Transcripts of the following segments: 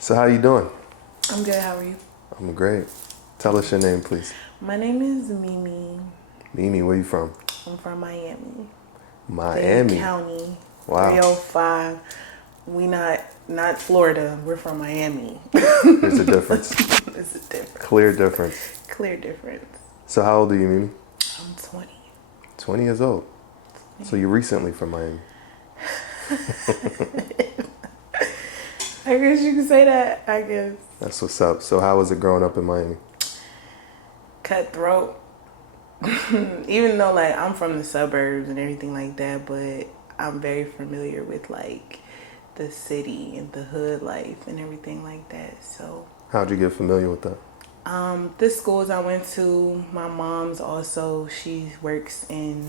So how you doing? I'm good. How are you? I'm great. Tell us your name, please. My name is Mimi. Mimi, where you from? I'm from Miami, Dade Miami. County, Wow. 305. We not Florida. We're from Miami. There's a difference. It's a difference. Clear difference. Clear difference. So how old are you, Mimi? I'm 20. 20 years old. So you're recently from Miami. I guess you can say that. I guess. That's what's up. So how was it growing up in Miami? Cutthroat. Even though like I'm from the suburbs and everything like that, but I'm very familiar with like the city and the hood life and everything like that. So How'd you get familiar with that? the schools I went to, my mom's also, she works in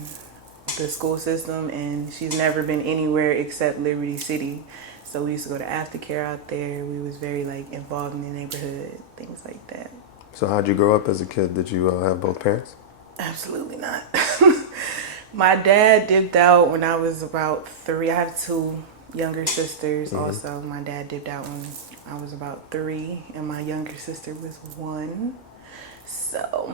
the school system and she's never been anywhere except Liberty City. So we used to go to aftercare out there. We was very like involved in the neighborhood, things like that. So how'd you grow up as a kid? Did you have both parents? Absolutely not. My dad dipped out when I was about 3. I have 2 younger sisters also. My dad dipped out when I was about 3 and my younger sister was 1. So,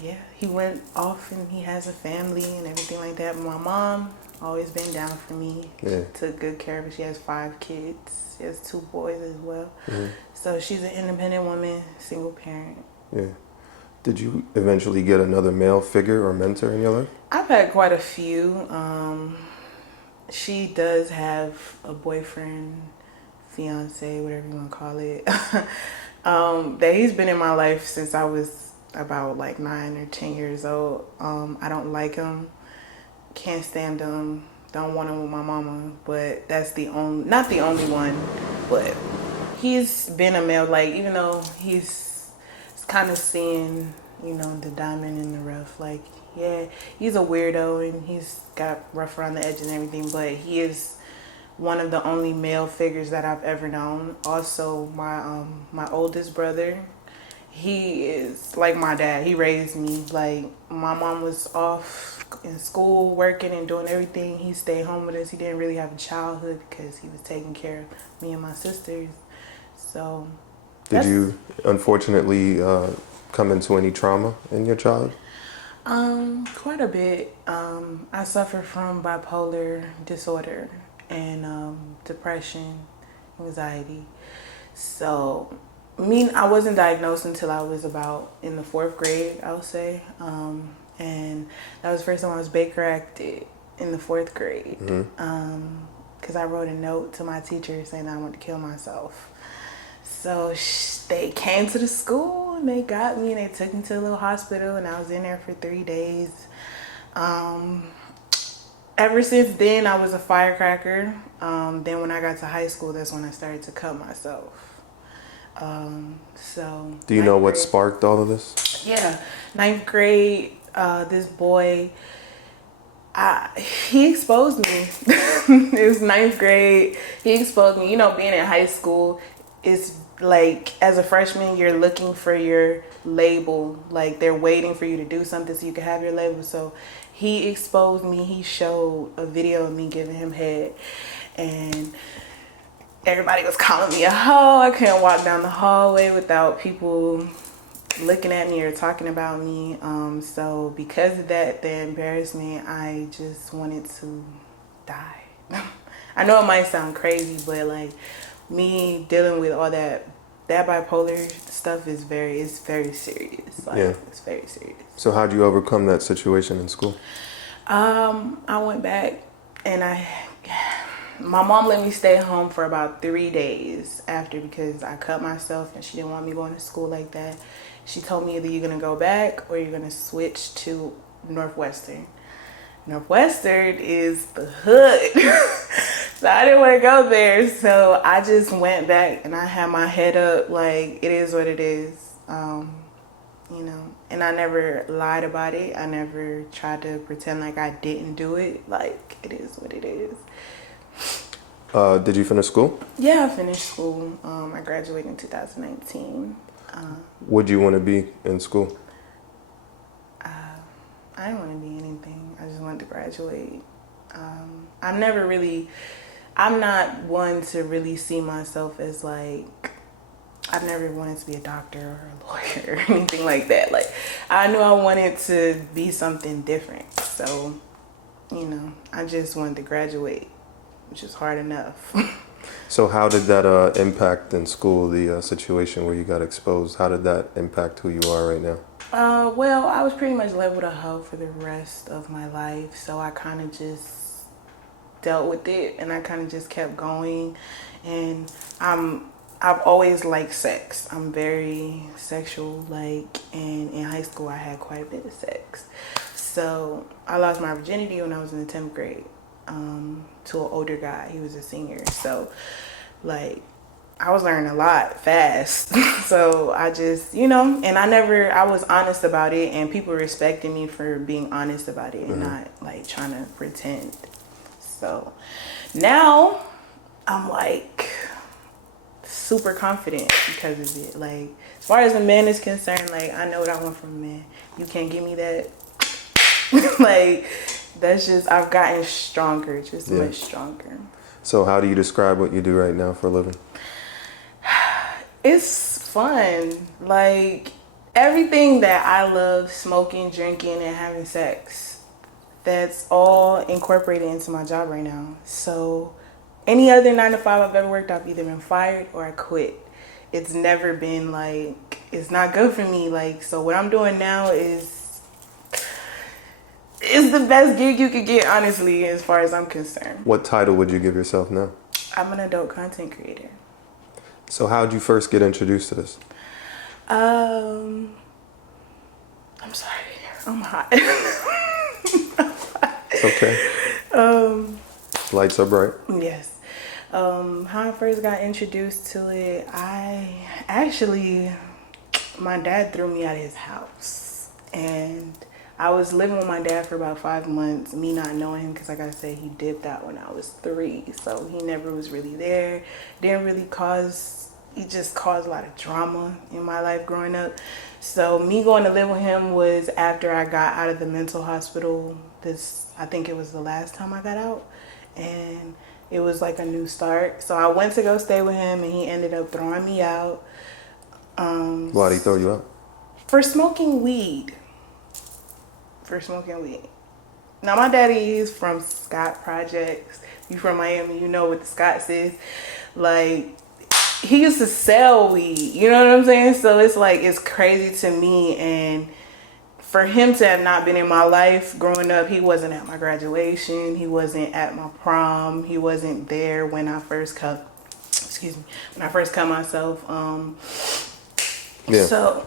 yeah, he went off and he has a family and everything like that. But my mom always been down for me. Yeah. She took good care of me. She has 5 kids. She has 2 boys as well. So she's an independent woman, single parent. Yeah. Did you eventually get another male figure or mentor in your life? I've had quite a few. She does have a boyfriend, fiance, whatever you want to call it. That he's been in my life since I was about like 9 or 10 years old. I don't like him, can't stand him, don't want him with my mama, but that's not the only one, but he's been a male, like, even though he's kind of seeing, the diamond in the rough, like, yeah, he's a weirdo and he's got rough around the edge and everything, but he is one of the only male figures that I've ever known. Also, my oldest brother, he is like my dad. He raised me. Like, my mom was off in school working and doing everything. He stayed home with us. He didn't really have a childhood because he was taking care of me and my sisters. So Did you unfortunately come into any trauma in your childhood? Quite a bit. I suffer from bipolar disorder and depression, anxiety. So, I wasn't diagnosed until I was about in the 4th grade, I would say. And that was the first time I was Baker acted in the 4th grade. Because I wrote a note to my teacher saying I wanted to kill myself. So they came to the school and they got me and they took me to a little hospital and I was in there for 3 days. Ever since then, I was a firecracker. Then when I got to high school, that's when I started to cut myself. Do you know what sparked all of this? Yeah, 9th grade, this boy, he exposed me. It was 9th grade. He exposed me. Being in high school, it's like, as a freshman, you're looking for your label. Like, they're waiting for you to do something so you can have your label. So he exposed me. He showed a video of me giving him head. And everybody was calling me a hoe. I couldn't walk down the hallway without people looking at me or talking about me. So because of that, the embarrassment, I just wanted to die. I know it might sound crazy, but like, me dealing with all that bipolar stuff is very serious. Like, Yeah. It's very serious. So how'd you overcome that situation in school? I went back and my mom let me stay home for about 3 days after, because I cut myself and she didn't want me going to school like that. She told me either you're going to go back or you're going to switch to Northwestern. Northwestern is the hood. So I didn't want to go there. So I just went back and I had my head up, like, it is what it is. And I never lied about it. I never tried to pretend like I didn't do it. Like, it is what it is. Did you finish school? Yeah, I finished school. I graduated in 2019. What'd you want to be in school? I didn't want to be anything. I just wanted to graduate. I never really I'm not one to really see myself as like, I've never wanted to be a doctor or a lawyer or anything like that. Like, I knew I wanted to be something different. So, you know, I just wanted to graduate, which is hard enough. So how did that impact in school, the situation where you got exposed? How did that impact who you are right now? Well, I was pretty much left with a hoe for the rest of my life. So I kind of just dealt with it and I kind of just kept going. And I've always liked sex. I'm very sexual, like, and in high school I had quite a bit of sex. So I lost my virginity when I was in the 10th grade to an older guy. He was a senior. So, like, I was learning a lot fast. So I just, you know, and I was honest about it, and people respected me for being honest about it and not like trying to pretend. So now I'm like super confident because of it. Like, as far as a man is concerned, like, I know what I want from a man. You can't give me that. Like, that's just, I've gotten stronger, just much stronger. So how do you describe what you do right now for a living? It's fun. Like, everything that I love, smoking, drinking, and having sex, that's all incorporated into my job right now. So any other 9 to 5 I've ever worked, I've either been fired or I quit. It's never been like, it's not good for me. Like, so what I'm doing now is the best gig you could get, honestly, as far as I'm concerned. What title would you give yourself now? I'm an adult content creator. So how'd you first get introduced to this? I'm sorry, I'm hot. It's okay. Lights are bright. Yes. How I first got introduced to it, my dad threw me out of his house. And I was living with my dad for about 5 months, me not knowing him, because like I said, he dipped out when I was 3. So he never was really there. He just caused a lot of drama in my life growing up. So me going to live with him was after I got out of the mental hospital. I think it was the last time I got out. And it was like a new start. So I went to go stay with him and he ended up throwing me out. Why'd he throw you out? For smoking weed. Now my daddy is from Scott Projects. You from Miami, you know what the Scotts is. Like, he used to sell weed, you know what I'm saying? So it's like, it's crazy to me. And for him to have not been in my life growing up, he wasn't at my graduation, he wasn't at my prom, he wasn't there when I first cut myself. So,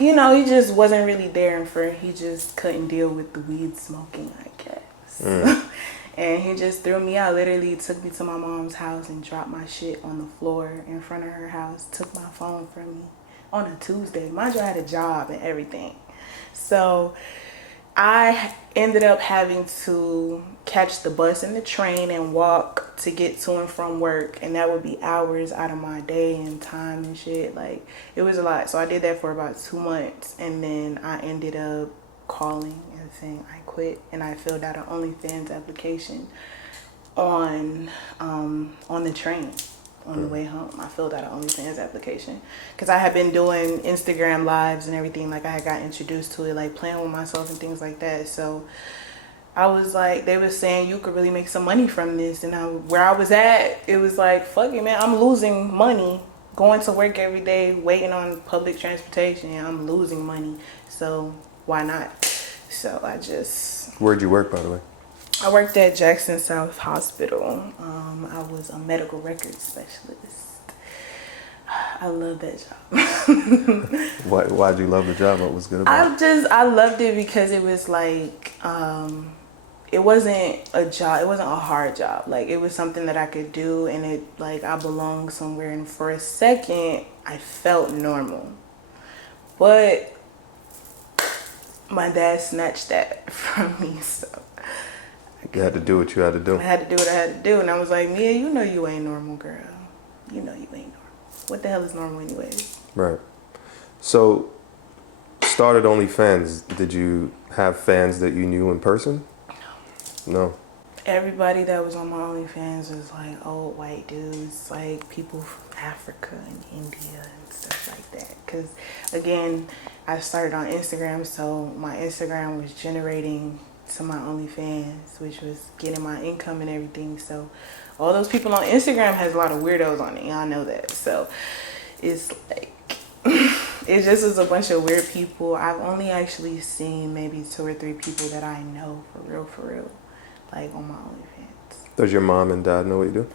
you know, he just wasn't really there, and he just couldn't deal with the weed smoking, I guess. And he just threw me out. Literally took me to my mom's house and dropped my shit on the floor in front of her house. Took my phone from me on a Tuesday. Mind you, I had a job and everything. So I ended up having to catch the bus and the train and walk to get to and from work. And that would be hours out of my day and time and shit. Like, it was a lot. So I did that for about 2 months. And then I ended up calling and saying I quit. And I filled out an OnlyFans application on the train. On the way home, I filled out an OnlyFans application because I had been doing Instagram lives and everything. Like, I had got introduced to it, like playing with myself and things like that. So I was like, they were saying you could really make some money from this. And where I was at, it was like, fuck it, man, I'm losing money going to work every day, waiting on public transportation. I'm losing money. So why not? So Where'd you work, by the way? I worked at Jackson South Hospital. I was a medical records specialist. I love that job. Why'd you love the job? What was good about it? I loved it because it was like, it wasn't a job. It wasn't a hard job. Like, it was something that I could do, and it, like, I belonged somewhere. And for a second, I felt normal. But my dad snatched that from me, so. You had to do what you had to do. I had to do what I had to do. And I was like, Mia, you know you ain't normal, girl. You know you ain't normal. What the hell is normal anyways? Right. So, started OnlyFans. Did you have fans that you knew in person? No. No. Everybody that was on my OnlyFans was like old white dudes, like people from Africa and India and stuff like that. Because again, I started on Instagram, so my Instagram was generating to my OnlyFans, which was getting my income and everything. So all those people on Instagram has a lot of weirdos on it. Y'all know that. So it's like it just was a bunch of weird people. I've only actually seen maybe 2 or 3 people that I know for real, like on my OnlyFans. Does your mom and dad know what you do?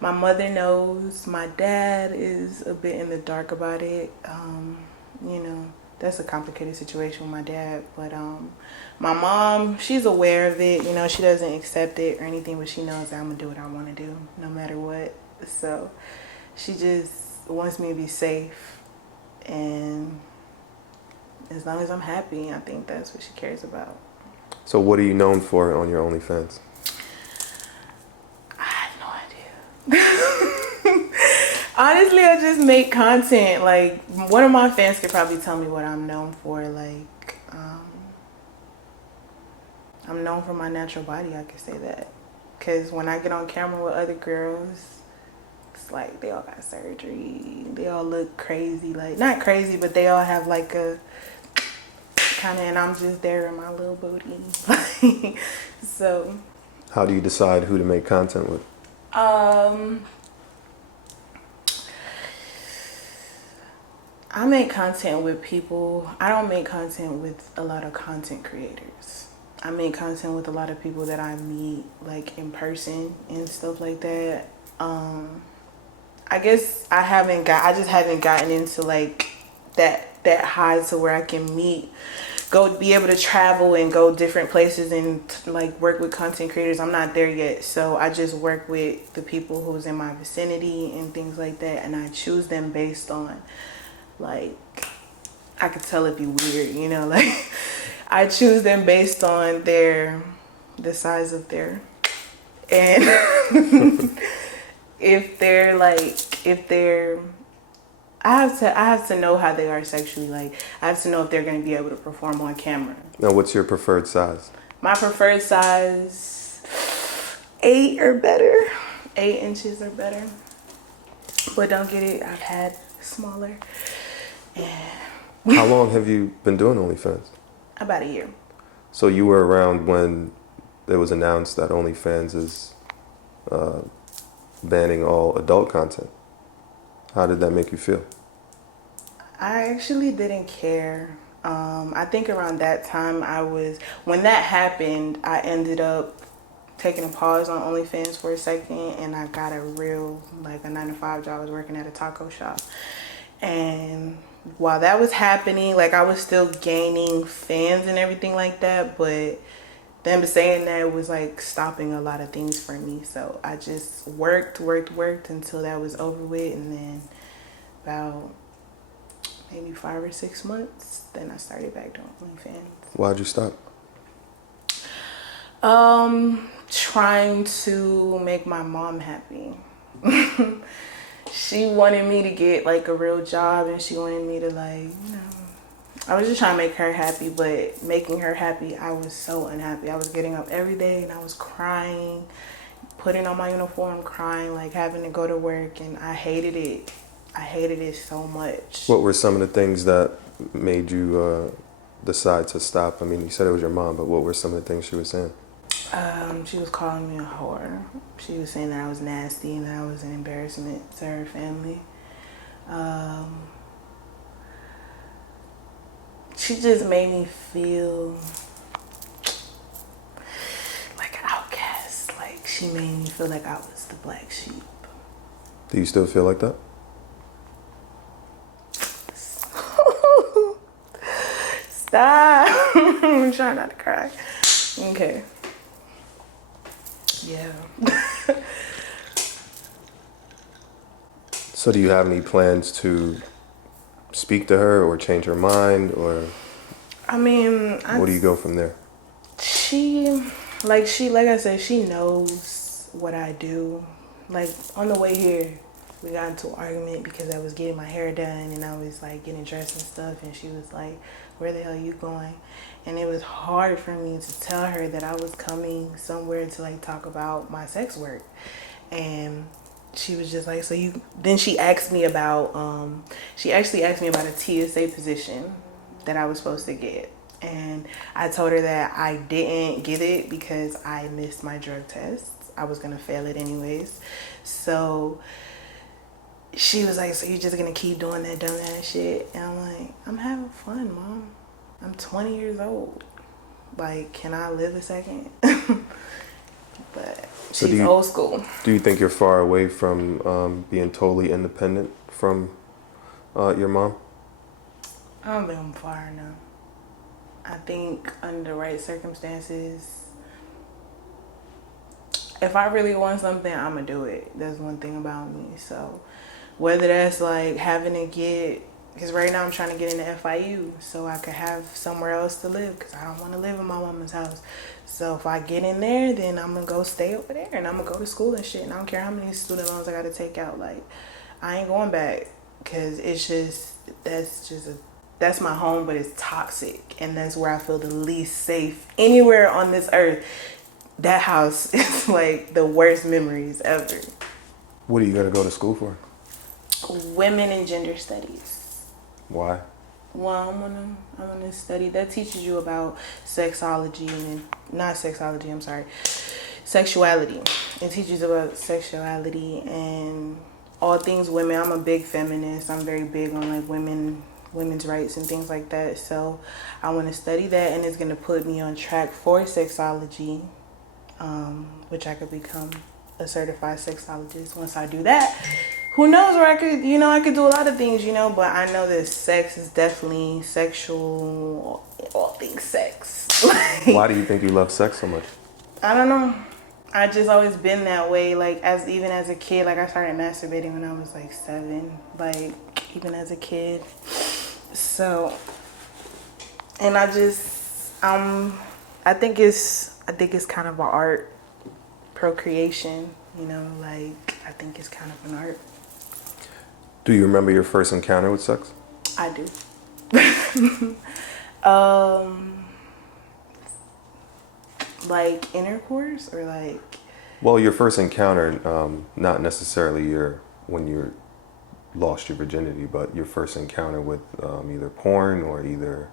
My mother knows. My dad is a bit in the dark about it. You know, that's a complicated situation with my dad. But my mom, she's aware of it. You know, she doesn't accept it or anything, but she knows that I'm gonna do what I want to do, no matter what. So she just wants me to be safe, and as long as I'm happy, I think that's what she cares about. So what are you known for on your OnlyFans? I have no idea. Honestly, I just make content. Like, one of my fans could probably tell me what I'm known for. Like, I'm known for my natural body, I could say that. Because when I get on camera with other girls, it's like they all got surgery. They all look crazy. Like, not crazy, but they all have like a kind of, and I'm just there in my little booty. So. How do you decide who to make content with? I make content with people. I don't make content with a lot of content creators. I make content with a lot of people that I meet like in person and stuff like that. I guess I just haven't gotten into like that high to where I can be able to travel and go different places and like work with content creators. I'm not there yet. So I just work with the people who's in my vicinity and things like that. And I choose them based on, like, I could tell it'd be weird, you know, like I choose them based on the size of their, and I have to know how they are sexually. Like, I have to know if they're going to be able to perform on camera. Now, what's your preferred size? My preferred size, 8 or better. 8 inches or better. But don't get it, I've had smaller. How long have you been doing OnlyFans? About a year. So you were around when it was announced that OnlyFans is banning all adult content. How did that make you feel? I actually didn't care. I think around that time when that happened, I ended up taking a pause on OnlyFans for a second, and I got a 9-to-5 job. I was working at a taco shop. And while that was happening, like, I was still gaining fans and everything like that, but them saying that was like stopping a lot of things for me. So I just worked until that was over with, and then about maybe 5 or 6 months, then I started back doing OnlyFans. Why'd you stop? Trying to make my mom happy. She wanted me to get like a real job, and she wanted me to, like, you know, I was just trying to make her happy, but making her happy, I was so unhappy. I was getting up every day and I was crying, putting on my uniform, crying, like having to go to work, and I hated it. I hated it so much. What were some of the things that made you decide to stop? I mean, you said it was your mom, but what were some of the things she was saying? She was calling me a whore. She was saying that I was nasty and that I was an embarrassment to her family. She just made me feel like an outcast. Like, she made me feel like I was the black sheep. Do you still feel like that? Stop. I'm trying not to cry. Okay. Yeah. So do you have any plans to speak to her or change her mind, or I mean, where do you go from there? Like I said, she knows what I do. Like, on the way here, we got into an argument because I was getting my hair done and I was like getting dressed and stuff, and she was like, where the hell are you going? And it was hard for me to tell her that I was coming somewhere to like talk about my sex work. And she was just like, so you, then she asked me about she actually asked me about a TSA position that I was supposed to get. And I told her that I didn't get it because I missed my drug test. I was gonna fail it anyways. So she was like, so you're just gonna keep doing that dumbass shit? And I'm like, I'm having fun, Mom. I'm 20 years old. Like, can I live a second? But So she's old school. Do you think you're far away from being totally independent from your mom? I don't think I'm far enough. I think under the right circumstances, if I really want something, I'm gonna do it. That's one thing about me. So whether that's like having to get, because right now I'm trying to get into FIU so I could have somewhere else to live, because I don't want to live in my mama's house. So if I get in there, then I'm gonna go stay over there and I'm gonna go to school and shit. And I don't care how many student loans I gotta take out. Like, I ain't going back, because it's just, that's my home, but it's toxic, and that's where I feel the least safe anywhere on this earth. That house is like the worst memories ever. What are you gonna go to school for? Women and gender studies. Why? Well, I wanna study. That teaches you about sexology and not sexology. I'm sorry, sexuality. It teaches about sexuality and all things women. I'm a big feminist. I'm very big on like women's rights and things like that. So I want to study that, and it's gonna put me on track for sexology, which I could become a certified sexologist once I do that. Who knows where I could do a lot of things, but I know that sex is definitely sexual, all things sex. Why do you think you love sex so much? I don't know. I just always been that way. Like, even as a kid, like I started masturbating when I was like 7, like even as a kid. So, and I think it's kind of an art, procreation, like I think it's kind of an art. Do you remember your first encounter with sex? I do. Like intercourse or like? Well, your first encounter, not necessarily when you lost your virginity, but your first encounter with either porn or either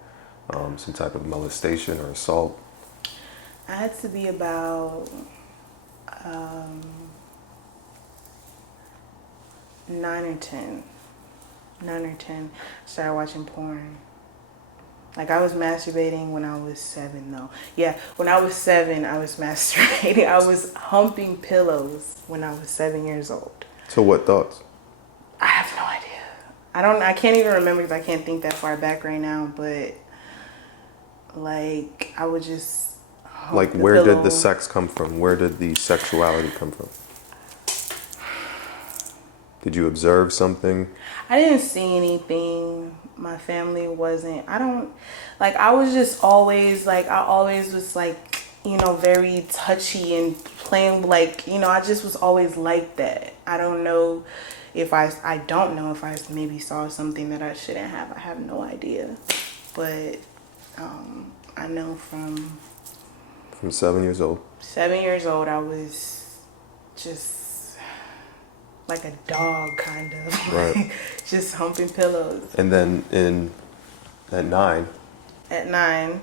some type of molestation or assault. I had to be about 9 or 10. 9 or 10. Started watching porn. Like, I was masturbating when I was 7, though. Yeah, when I was 7, I was masturbating. I was humping pillows when I was 7 years old. So what thoughts? I have no idea. I can't even remember because I can't think that far back right now. But, like, I would just hump Like, the where pillow. did the sex come from? Where did the sexuality come from? Did you observe something? I didn't see anything. My family wasn't. I was just always, like, I always was, like, very touchy and playing, like, I just was always like that. I don't know if I don't know if I maybe saw something that I shouldn't have. I have no idea. But I know from 7 years old. 7 years old, I was just like a dog, kind of. Right. Just humping pillows. And then at 9. At 9,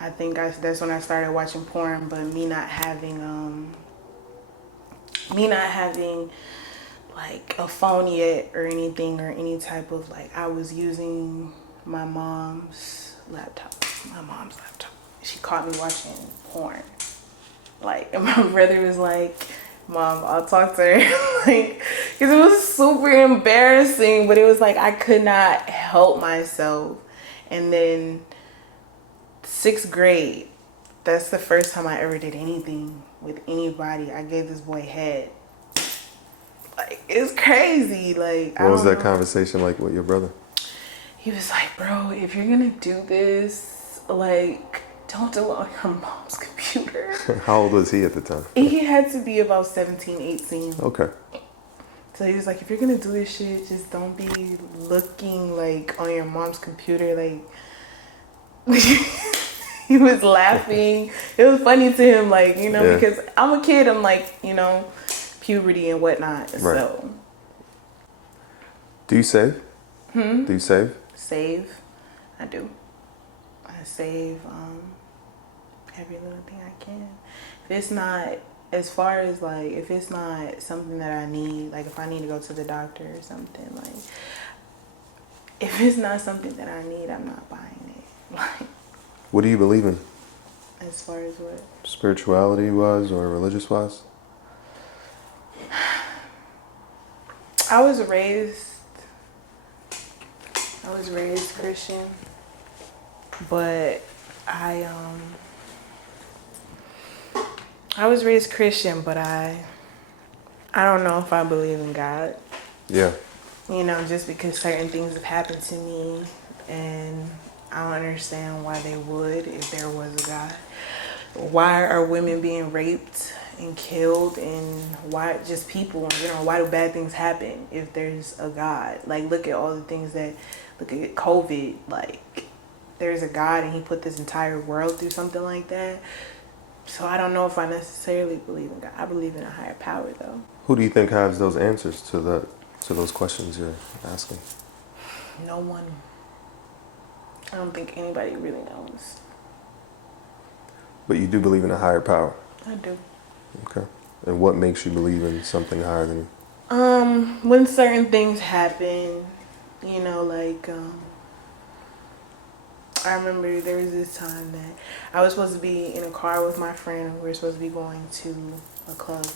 I think that's when I started watching porn, but me not having like a phone yet or anything or any type of, like, I was using my mom's laptop. She caught me watching porn. Like, and my brother was like, Mom, I'll talk to her. Like, because it was super embarrassing, but it was like I could not help myself. And then 6th grade, that's the first time I ever did anything with anybody. I gave this boy head. Like, it's crazy. Like, What was that conversation like with your brother? He was like, bro, if you're gonna do this, like, don't do it on your mom's computer. How old was he at the time? He had to be about 17, 18. Okay. So he was like, if you're gonna do this shit, just don't be looking like on your mom's computer. Like, he was laughing. It was funny to him, like, you know, because I'm a kid. I'm like, you know, puberty and whatnot. Right. So. Do you save? Do you save? Save. I do. I save every little thing I can. If it's not, as far as like, if it's not something that I need, like if I need to go to the doctor or something, like, if it's not something that I need, I'm not buying it. Like, What do you believe in? as far as what? Spirituality wise or religious wise? I was raised Christian, but I was raised Christian, but I don't know if I believe in God. Yeah. You know, just because certain things have happened to me, and I don't understand why they would if there was a God. Why are women being raped and killed, and why just people in general? Why do bad things happen if there's a God? Like, look at all the things look at COVID. Like, there's a God and he put this entire world through something like that. So I don't know if I necessarily believe in God. I believe in a higher power, though. Who do you think has those answers to those questions you're asking? No one. I don't think anybody really knows. But you do believe in a higher power? I do. Okay. And what makes you believe in something higher than you? When certain things happen, you know, like, I remember there was this time that I was supposed to be in a car with my friend. We were supposed to be going to a club,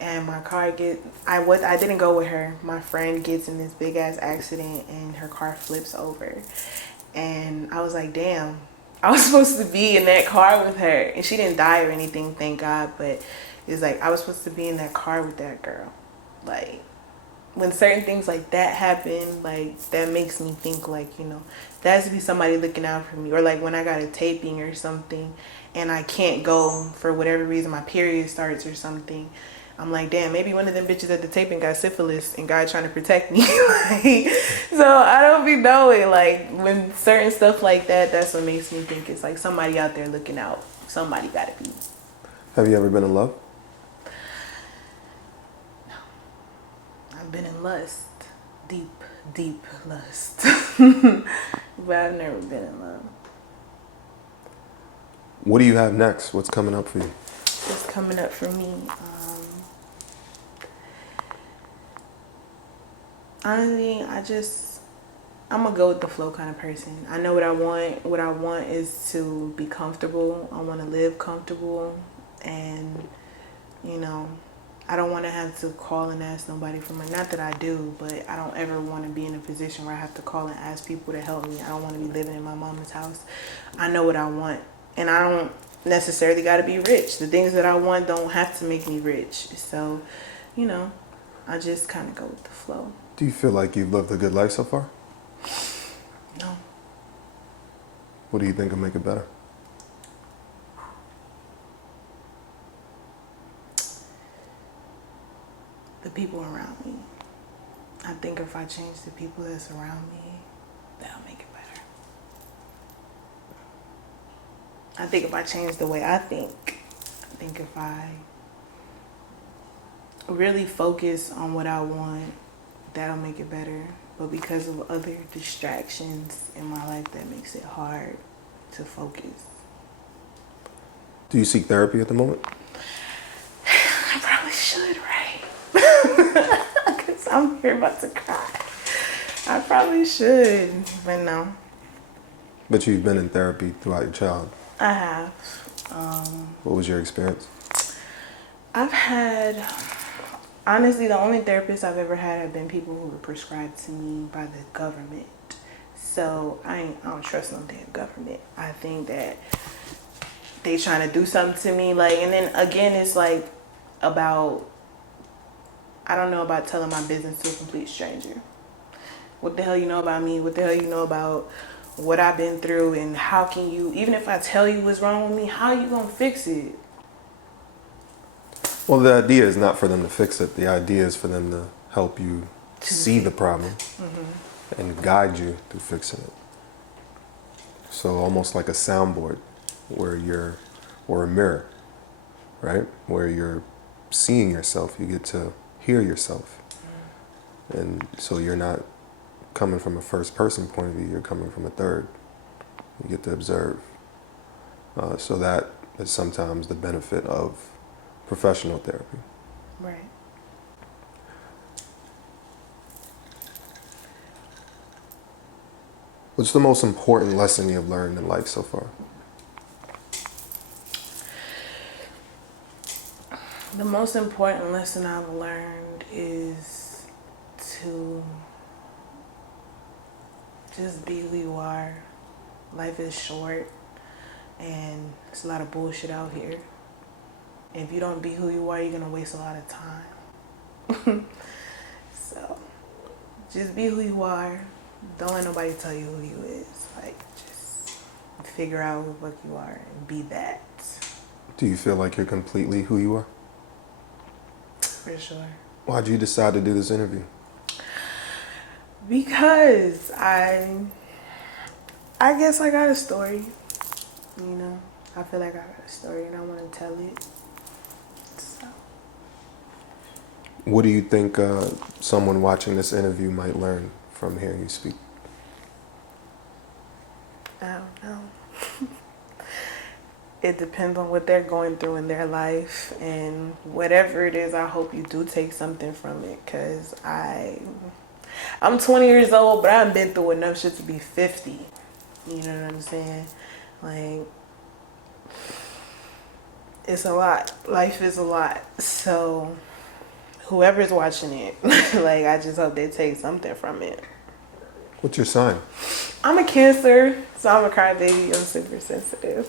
and my car I didn't go with her. My friend gets in this big ass accident and her car flips over. And I was like, damn, I was supposed to be in that car with her. And she didn't die or anything, thank God. But it's like, I was supposed to be in that car with that girl. Like, when certain things like that happen, like, that makes me think, like, you know, there has to be somebody looking out for me. Or like when I got a taping or something and I can't go for whatever reason, my period starts or something, I'm like, damn, maybe one of them bitches at the taping got syphilis and God trying to protect me. Like, so I don't be knowing, like, when certain stuff like that, that's what makes me think it's like somebody out there looking out. Somebody gotta be. Have you ever been in love? No. I've been in lust. Deep, deep lust. But I've never been in love. What do you have next? What's coming up for you? What's coming up for me? Honestly, I'm gonna go with the flow kind of person. I know what I want. What I want is to be comfortable. I want to live comfortable, and you know, I don't want to have to call and ask nobody for money. Not that I do, but I don't ever want to be in a position where I have to call and ask people to help me. I don't want to be living in my mama's house. I know what I want, and I don't necessarily got to be rich. The things that I want don't have to make me rich. So, you know, I just kind of go with the flow. Do you feel like you've lived a good life so far? No. What do you think will make it better? The people around me. I think if I change the people that's around me, that'll make it better. I think if I change the way I think if I really focus on what I want, that'll make it better. But because of other distractions in my life, that makes it hard to focus. Do you seek therapy at the moment? I probably should, right? Because I'm here about to cry. I probably should, but no. But you've been in therapy throughout your childhood. I have. What was your experience? I've had, honestly, the only therapists I've ever had have been people who were prescribed to me by the government. So I don't trust no damn government. I think that they trying to do something to me. Like, and then again, it's like about, I don't know about telling my business to a complete stranger. What the hell you know about me? What the hell you know about what I've been through? And how can you, even if I tell you what's wrong with me, how you gonna fix it? Well, the idea is not for them to fix it. The idea is for them to help you see the problem and guide you through fixing it. So almost like a soundboard or a mirror, right? Where you're seeing yourself, you get to hear yourself. And so you're not coming from a first person point of view, you're coming from a third. You get to observe. So that is sometimes the benefit of professional therapy. Right. What's the most important lesson you've learned in life so far? The most important lesson I've learned is to just be who you are. Life is short and there's a lot of bullshit out here. If you don't be who you are, you're gonna waste a lot of time. So just be who you are. Don't let nobody tell you who you is. Like, just figure out who the fuck you are and be that. Do you feel like you're completely who you are? For sure. Why'd you decide to do this interview? Because I guess I got a story. You know, I feel like I got a story and I want to tell it. So. What do you think someone watching this interview might learn from hearing you speak? I don't know. It depends on what they're going through in their life, and whatever it is, I hope you do take something from it, because I'm 20 years old, but I've been through enough shit to be 50. You know what I'm saying? Like, it's a lot. Life is a lot. So whoever's watching it, like, I just hope they take something from it. What's your sign? I'm a Cancer, so I'm a crybaby. I'm super sensitive.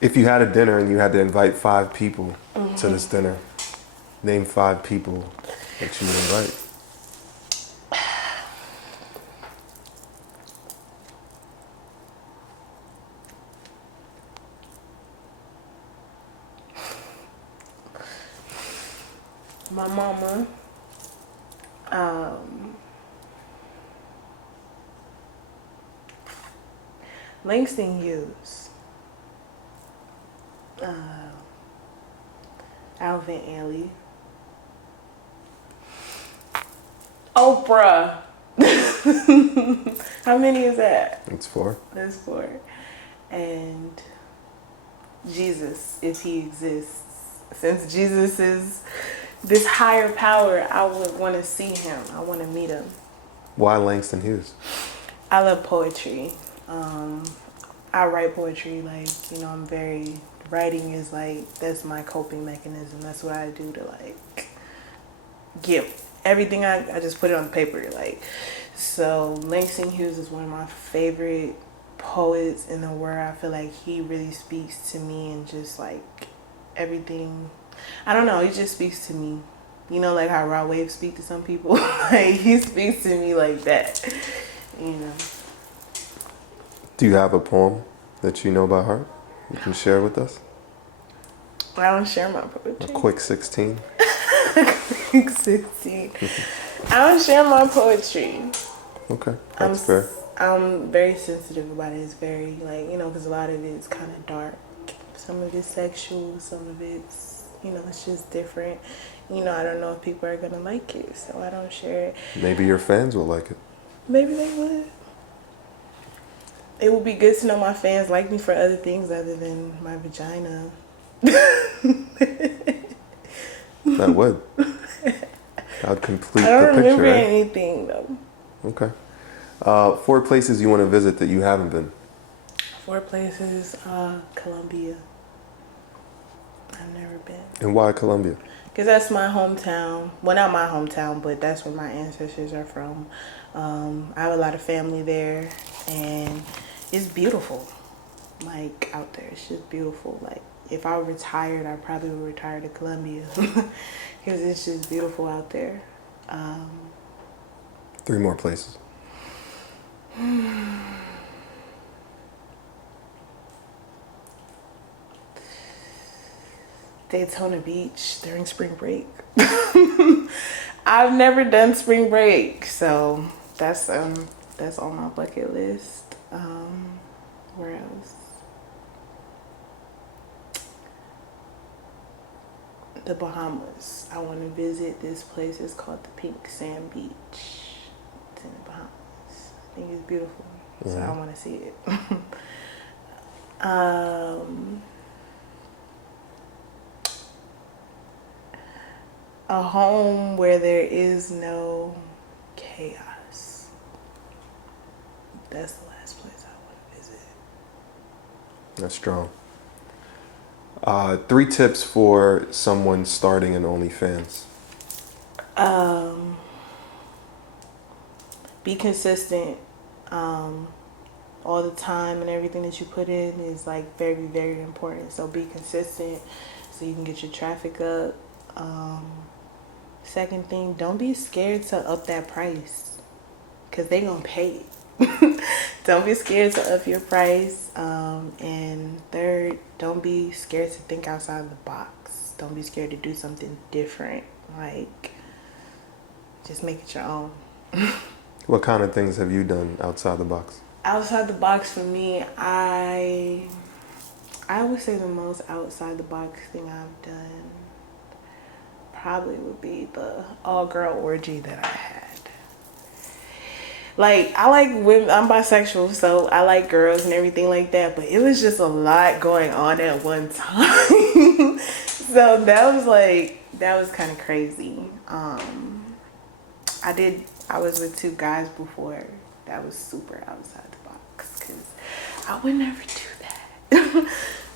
If you had a dinner and you had to invite 5 people to this dinner, name 5 people that you would invite. My mama. Langston Hughes. Alvin Ailey. Oprah. How many is that? It's 4. That's 4. And Jesus, if he exists. Since Jesus is this higher power, I would want to see him. I want to meet him. Why Langston Hughes? I love poetry. I write poetry, like, you know, writing is like, that's my coping mechanism. That's what I do to, like, get everything I just put it on paper, like. So Langston Hughes is one of my favorite poets in the world. I feel like he really speaks to me, and just like everything, I don't know, he just speaks to me. You know, like how raw waves speak to some people. Like, he speaks to me like that, you know. Do you have a poem that you know by heart you can share with us? I don't share my poetry. A quick 16? Quick 16. I don't share my poetry. Okay, that's fair. I'm very sensitive about it. It's very, like, you know, because a lot of it's kind of dark. Some of it's sexual, some of it's, you know, it's just different. You know, I don't know if people are going to like it, so I don't share it. Maybe your fans will like it. Maybe they would. It would be good to know my fans like me for other things other than my vagina. That would. That would complete I don't the picture, remember right? anything, though. Okay. 4 places you want to visit that you haven't been. 4 places, Colombia. I've never been. And why Colombia? Because that's my hometown. Well, not my hometown, but that's where my ancestors are from. I have a lot of family there, and it's beautiful. Like, out there, it's just beautiful. Like, if I were retired, I probably would retire to Colombia. Because it's just beautiful out there. 3 more places. Daytona Beach during spring break. I've never done spring break, so that's on my bucket list. Where else? The Bahamas. I want to visit this place. It's called the Pink Sand Beach. It's in the Bahamas. I think it's beautiful, so I want to see it. A home where there is no chaos. That's the last place I want to visit. That's strong. 3 tips for someone starting an OnlyFans. Be consistent. All the time and everything that you put in is like very, very important. So be consistent so you can get your traffic up. Second thing, don't be scared to up that price because they gonna pay it. Don't be scared to up your price. And third, don't be scared to think outside the box. Don't be scared to do something different. Like, just make it your own. What kind of things have you done outside the box? Outside the box for me, I would say the most outside the box thing I've done probably would be the all girl orgy that I had. Like, I like women, I'm bisexual, so I like girls and everything like that, but it was just a lot going on at one time. So that was kind of crazy. I was with 2 guys before. That was super outside the box because I would never do that.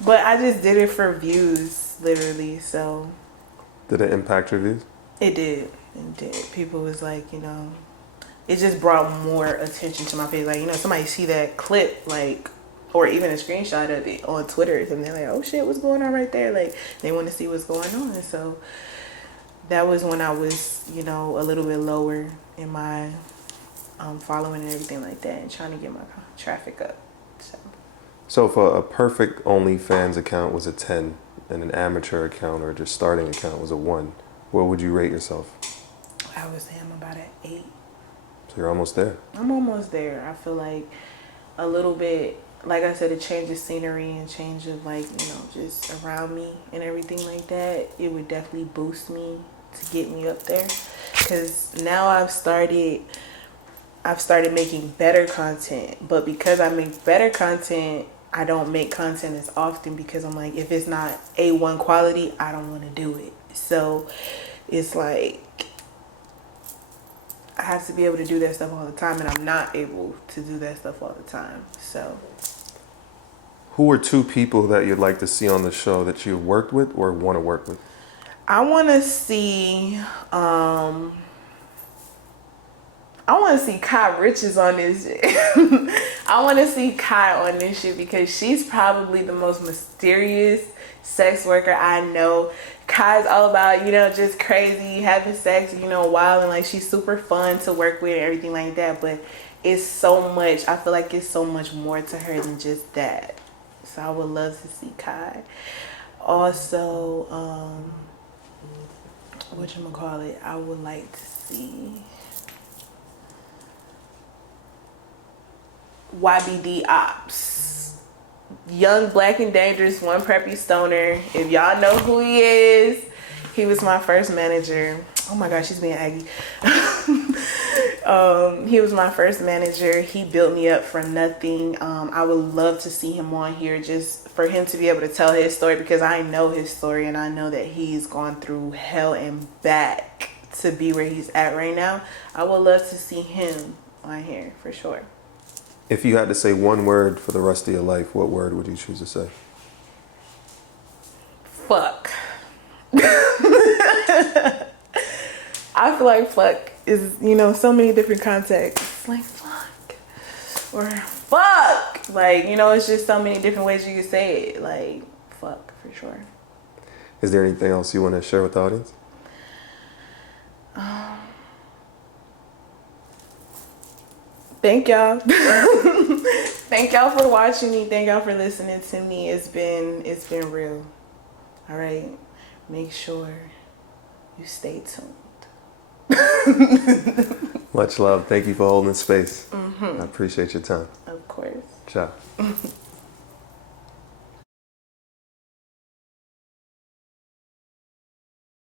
But I just did it for views, literally. So Did it impact your views? it did. It did. People was like, it just brought more attention to my page. Like, somebody see that clip, like, or even a screenshot of it on Twitter, and they're like, oh shit, what's going on right there? Like, they want to see what's going on. And so that was when I was, a little bit lower in my following and everything like that, and trying to get my traffic up. So if a perfect OnlyFans account was a 10 and an amateur account or just starting account was a 1, where would you rate yourself? I would say I'm about at 8. So you're almost there. I'm almost there. I feel like a little bit, like I said, a change of scenery and change of just around me and everything like that. It would definitely boost me to get me up there. Because now I've started making better content. But because I make better content, I don't make content as often because I'm like, if it's not A1 quality, I don't want to do it. So it's like, I have to be able to do that stuff all the time, and I'm not able to do that stuff all the time. So Who are 2 people that you'd like to see on the show that you've worked with or want to work with? I want to see Kai Riches on this shit. I want to see Kai on this shit because she's probably the most mysterious sex worker I know. Kai's all about, just crazy, having sex, wild, and like she's super fun to work with and everything like that. But it's so much, I feel like it's so much more to her than just that. So I would love to see Kai. Also, whatchamacallit, I would like to see YBD Ops. Young, black, and dangerous, one preppy stoner. If y'all know who he is, he was my first manager. Oh my gosh, she's being Aggie. He was my first manager. He built me up from nothing. I would love to see him on here just for him to be able to tell his story because I know his story and I know that he's gone through hell and back to be where he's at right now. I would love to see him on here for sure. If you had to say one word for the rest of your life, what word would you choose to say? Fuck. I feel like fuck is, so many different contexts. Like fuck. Or fuck. Like, it's just so many different ways you can say it. Like, fuck, for sure. Is there anything else you want to share with the audience? Thank y'all. Thank y'all for watching me. Thank y'all for listening to me. It's been real. All right. make sure you stay tuned. Much love. Thank you for holding space. I appreciate your time. Of course. Ciao.